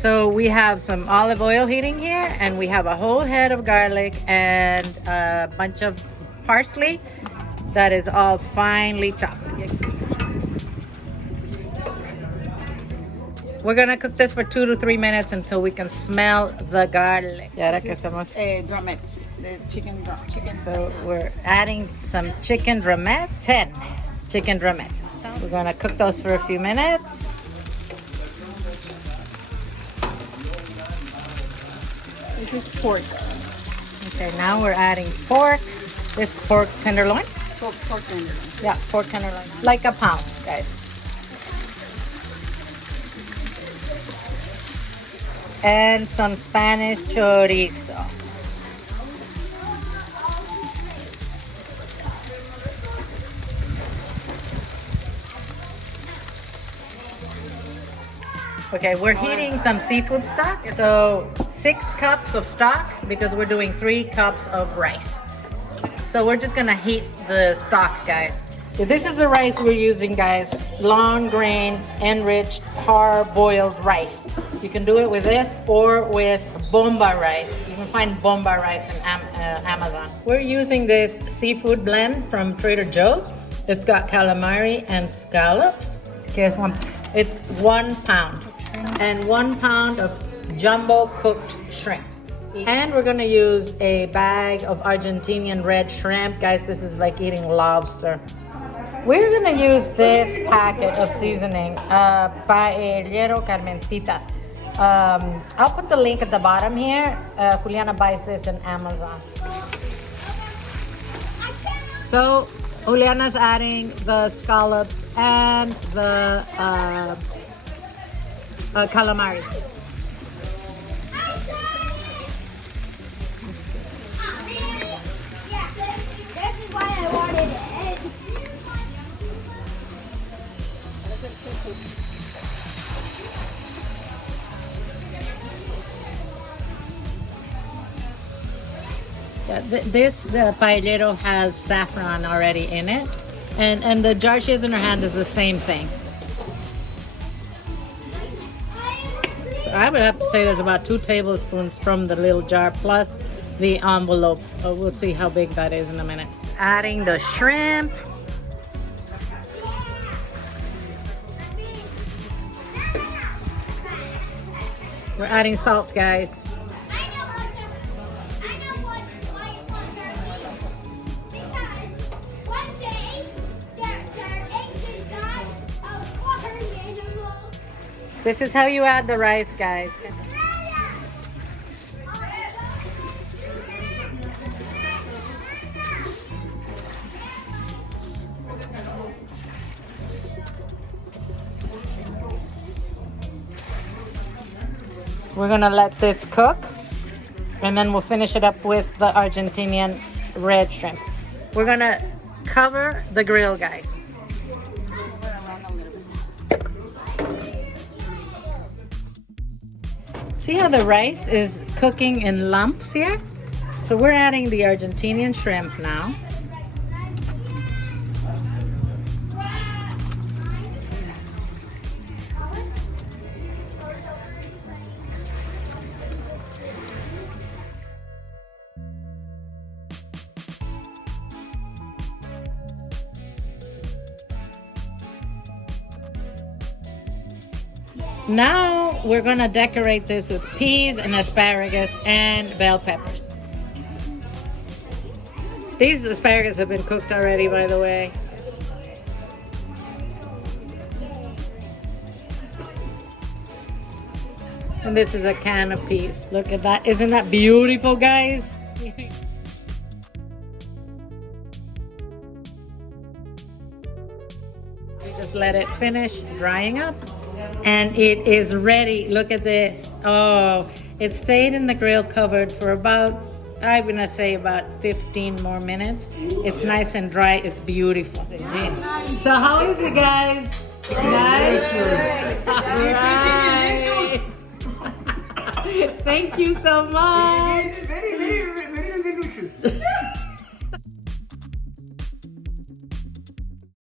So we have some olive oil heating here, and we have a whole head of garlic and a bunch of parsley that is all finely chopped. We're gonna cook this for 2 to 3 minutes until we can smell the garlic. Drumettes, the chicken. So we're adding some chicken drumettes, 10 chicken drumettes. We're gonna cook those for a few minutes. This is pork. Okay, now we're adding pork. This pork tenderloin. Pork tenderloin. Yeah, pork tenderloin. Like a pound, guys. And some Spanish chorizo. Okay, we're heating some seafood stock. So 6 cups of stock because we're doing 3 cups of rice. So we're just gonna heat the stock, guys. This is the rice we're using, guys. Long grain, enriched, parboiled rice. You can do it with this or with bomba rice. You can find bomba rice in Amazon. We're using this seafood blend from Trader Joe's. It's got calamari and scallops. Here's one. It's 1 pound. And 1 pound of jumbo cooked shrimp. And we're gonna use a bag of Argentinian red shrimp. Guys, this is like eating lobster. We're gonna use this packet of seasoning, Paella Carmencita. I'll put the link at the bottom here. Juliana buys this in Amazon. So Juliana's adding the scallops and the calamari. This is why I wanted it. Yeah, the paellero has saffron already in it, and the jar she has in her hand is the same thing. So I would have to say there's about 2 tablespoons from the little jar plus the envelope. We'll see how big that is in a minute. Adding the shrimp. We're adding salt, guys. This is how you add the rice, guys. We're gonna let this cook, and then we'll finish it up with the Argentinian red shrimp. We're gonna cover the grill, guys. See how the rice is cooking in lumps here? So we're adding the Argentinian shrimp now. Now we're gonna decorate this with peas and asparagus and bell peppers. These asparagus have been cooked already, by the way. And this is a can of peas. Look at that. Isn't that beautiful, guys? We just let it finish drying up. And it is ready. Look at this. Oh, it stayed in the grill covered for about, I'm gonna say about 15 more minutes. It's nice and dry. It's beautiful. So how is it, guys? Nice. All right. Thank you so much.